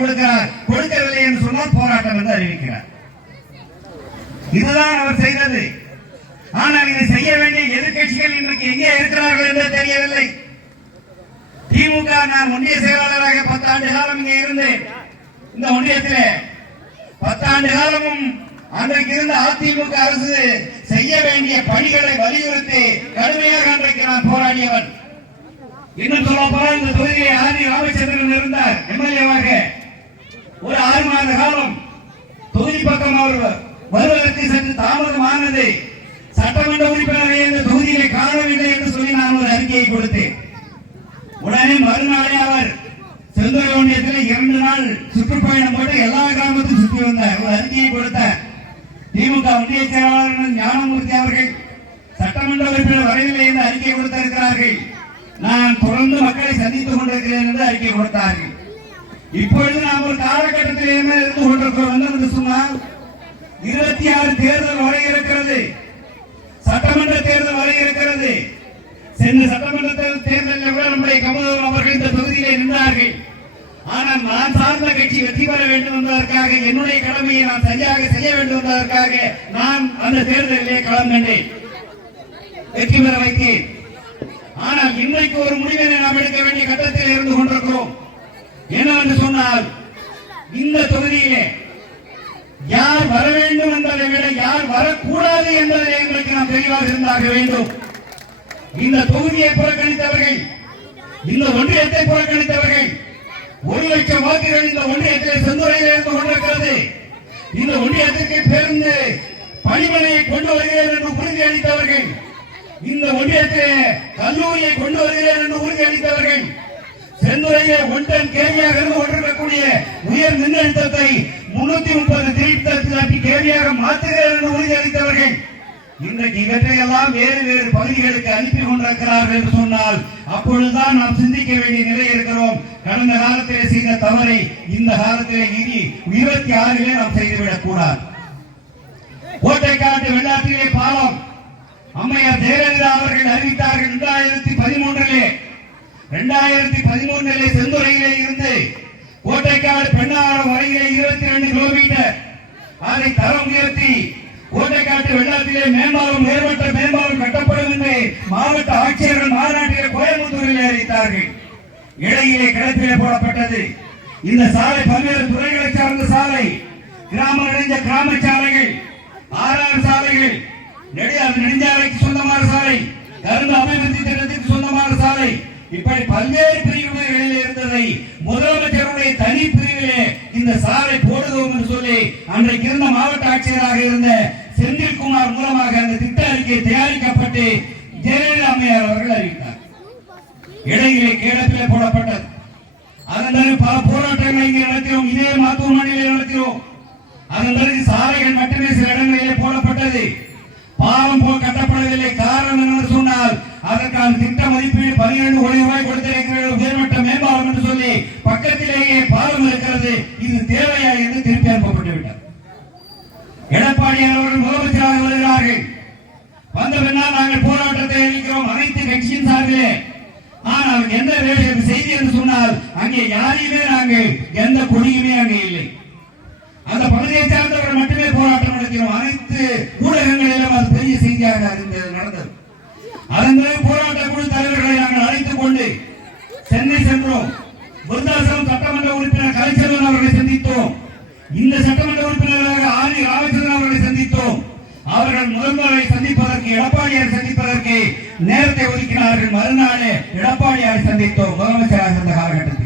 கொடுக்கிறார். கொடுக்கவில்லை என்று சொன்னால் போராட்டம் என்று அறிவிக்கிறார். இதுதான் அவர் செய்தது. ஆனால் இதை செய்ய வேண்டிய எதிர்கட்சிகள் இன்றைக்கு எங்கே இருக்கிறார்கள் என்று தெரியவில்லை. திமுக நான் ஒன்றிய செயலாளராக பத்தாண்டு காலம் இங்கே இருந்தேன். இந்த ஒன்றியத்திலே பத்தாண்டு காலமும் அன்றைக்கு இருந்த அதிமுக அரசு செய்ய வேண்டிய பணிகளை வலியுறுத்தி கடுமையாக அன்றைக்கு நான் போராடியவன். இன்னும் சொல்ல போனால் இந்த தொகுதியை ஆதி ராமச்சந்திரன் இருந்தார் எம்எல்ஏவாக. ஒரு ஆறு மாத காலம் தொகுதி பக்கம் அவர் வருவதற்கு சற்று தாமதமானது. சட்டமன்ற உறுப்பினரை இந்த தொகுதியிலே காணவில்லை என்று சொல்லி நான் ஒரு அறிக்கையை கொடுத்தேன். உடனே மறுநாளே அவர் செந்தூர் ஒன்றியத்தில் இரண்டு நாள் சுற்றுப்பயணம் போட்டு எல்லா கிராமத்தையும் சுற்றி வந்தார். ஒரு அறிக்கையை கொடுத்தார். திமுக ஒன்றிய செயலாளர் ஞானமூர்த்தி அவர்கள் சட்டமன்ற உறுப்பினர் வரவில்லை என்று அறிக்கை கொடுத்திருக்கிறார்கள். நான் தொடர்ந்து மக்களை சந்தித்துக் கொண்டிருக்கிறேன் என்று அறிக்கை கொடுத்தார்கள். இப்பொழுது நாம் ஒரு காலகட்டத்திலேயுமே இருந்து கொண்டிருக்கிறோம் என்று சொன்னால் இருபத்தி ஆறு தேர்தல் வரை இருக்கிறது. சட்டமன்ற தேர்தல் வரை இருக்கிறது. சென்ற சட்டமன்ற தேர்தலில் கூட நம்முடைய கமலம் அவர்கள் இந்த தொகுதியிலே நின்றார்கள். ஆனால் நான் சார்ந்த கட்சி வெற்றி பெற வேண்டும் என்பதற்காக என்னுடைய கடமையை நான் சரியாக செய்ய வேண்டும் என்பதற்காக நான் அந்த தேர்தலிலே களம் கண்டேன். வெற்றி பெற வைத்தேன். ஆனால் இன்றைக்கு ஒரு முடிவினை நாம் எடுக்க வேண்டிய கட்டத்தில் இருந்து கொண்டிருக்கிறோம். என்னவென்று சொன்னால் இந்த தொகுதியிலே யார் வர வேண்டும் என்பதை விட யார் வரக்கூடாது என்பதை எங்களுக்கு நாம் தெளிவாக இருந்தாக வேண்டும். இந்த தொகுதியை புறக்கணித்தவர்கள் இந்த ஒன்றியத்தை புறக்கணித்தவர்கள் ஒரு லட்சம் வாக்குகள் இந்த ஒன்றியத்தில் செந்துறையில் இருந்து கொண்டிருக்கிறது. இந்த ஒன்றியத்திற்கு பேருந்து பணிமனையை கொண்டு வருகிறேன் என்று உறுதி அளித்தவர்கள் இந்த ஒன்றியத்தில் கல்லூரியை கொண்டு வருகிறேன் என்று உறுதி அளித்தவர்கள் செந்துறையிலே ஒன்றன் கேவியாக இருந்து கொண்டிருக்கக்கூடிய உயர் மின்னழுத்தத்தை முன்னூத்தி முப்பது திருப்பி கேவியாக மாற்றுகிறேன் என்று உறுதி அளித்தவர்கள். இன்றைக்கு இவற்றையெல்லாம் வேறு வேறு பகுதிகளுக்கு அனுப்பி கொண்டிருக்கிறார்கள் என்று சொன்னால் அப்பொழுதுதான் நாம் சிந்திக்க வேண்டிய நிலை இருக்கிறோம். கடந்த காலத்திலே செய்த தவறை இந்த காலத்திலே இனி இருபத்தி ஆறிலே நாம் செய்துவிடக் கூடாது. கோட்டைக்காட்டு வெள்ளாற்றிலே பாலம் அம்மையார் ஜெயலலிதா அவர்கள் அறிவித்தார்கள் இரண்டாயிரத்தி பதிமூன்றிலே. இரண்டாயிரத்தி பதிமூன்றிலே செந்துறையிலே இருந்து கோட்டைக்காடு பெண்ணாரம் வரையிலே இருபத்தி ரெண்டு கிலோமீட்டர். அதை தரம் உயர்த்தி கோட்டைக்காட்டு வெள்ளத்திலே மேம்பாலம் மேம்பட்ட மேம்பாலம் கட்டப்படும் என்று மாவட்ட ஆட்சியர்கள் மாநாட்டிலே கோயம்புத்தூரில் அறிவித்தார்கள். இடையிலே கிடப்பிலே போடப்பட்டது. இந்த சாலை பல்வேறு துறைகளை சார்ந்த சாலை கிராமம் இணைந்த கிராம சாலைகள் ஆறாறு சாலைகள் நெடுஞ்சாலைக்கு சொந்தமான சாலை கரும்பு அபிவிருத்தி இப்படி பல்வேறு பிரிவுகளில் இருந்ததை முதலமைச்சருடைய தனி பிரிவிலே இந்த சாலை போடுவோம் என்று சொல்லி அன்றைக்கு இருந்த மாவட்ட ஆட்சியராக இருந்த செந்தில்குமார் மூலமாக அந்த திட்ட அறிக்கை தயாரிக்கப்பட்டு ஜெயலலிதா அம்மையார் அவர்கள் அறிவித்தார். இடையிலே கேடப்பிலே போடப்பட்டது. அதன் பிறகு பல போராட்டங்களை இங்கே நடத்தினோம். இதே மருத்துவமனையில் நடத்தினோம். அதன் பிறகு சாலைகள் மட்டுமே சில இடங்களிலே போடப்பட்டது. பாலம் போ கட்டப்படவில்லை. காரணம் அதற்கான திட்ட மதிப்பீடு பனிரெண்டு கோடி ரூபாய் கொடுத்திருக்கிறீர்கள் உயர்மட்ட மேம்பாலம் என்று சொல்லி பக்கத்திலேயே பாலம் இருக்கிறது. இது தேவையா என்று திருப்பி அனுப்பப்பட்டு விட்டார் எடப்பாடியார் அவர்கள் முதலமைச்சராக வருகிறார்கள். வந்த பின்னால் நாங்கள் போராட்டத்தை அறிவிக்கிறோம் அனைத்து கட்சியின் சார்பிலே. ஆனால் எந்த வேலை செய்தி என்று சொன்னால் அங்கே யாரையுமே நாங்கள் எந்த கொடியுமே அங்கே இல்லை. அந்த பகுதியை சார்ந்தவர்கள் மட்டுமே போராட்டம் நடத்தினோம். அனைத்து ஊடகங்களிலும் அது பெரிய செய்தியாக இருந்தது நடந்தது. அதன் போராட்ட குழு தலைவர்களை நாங்கள் அழைத்துக் கொண்டு சென்னை சென்றோம். விருத்தாசலம் சட்டமன்ற உறுப்பினர் கலைச்செல்வன் அவர்களை சந்தித்தோம். இந்த சட்டமன்ற உறுப்பினராக ஆரி ராமச்சந்திரன் அவர்களை சந்தித்தோம். அவர்கள் முதல்வரை சந்திப்பதற்கு எடப்பாடியார் சந்திப்பதற்கு நேரத்தை ஒதுக்கினார்கள். மறுநாளே எடப்பாடியாரை சந்தித்தோம். முதலமைச்சர்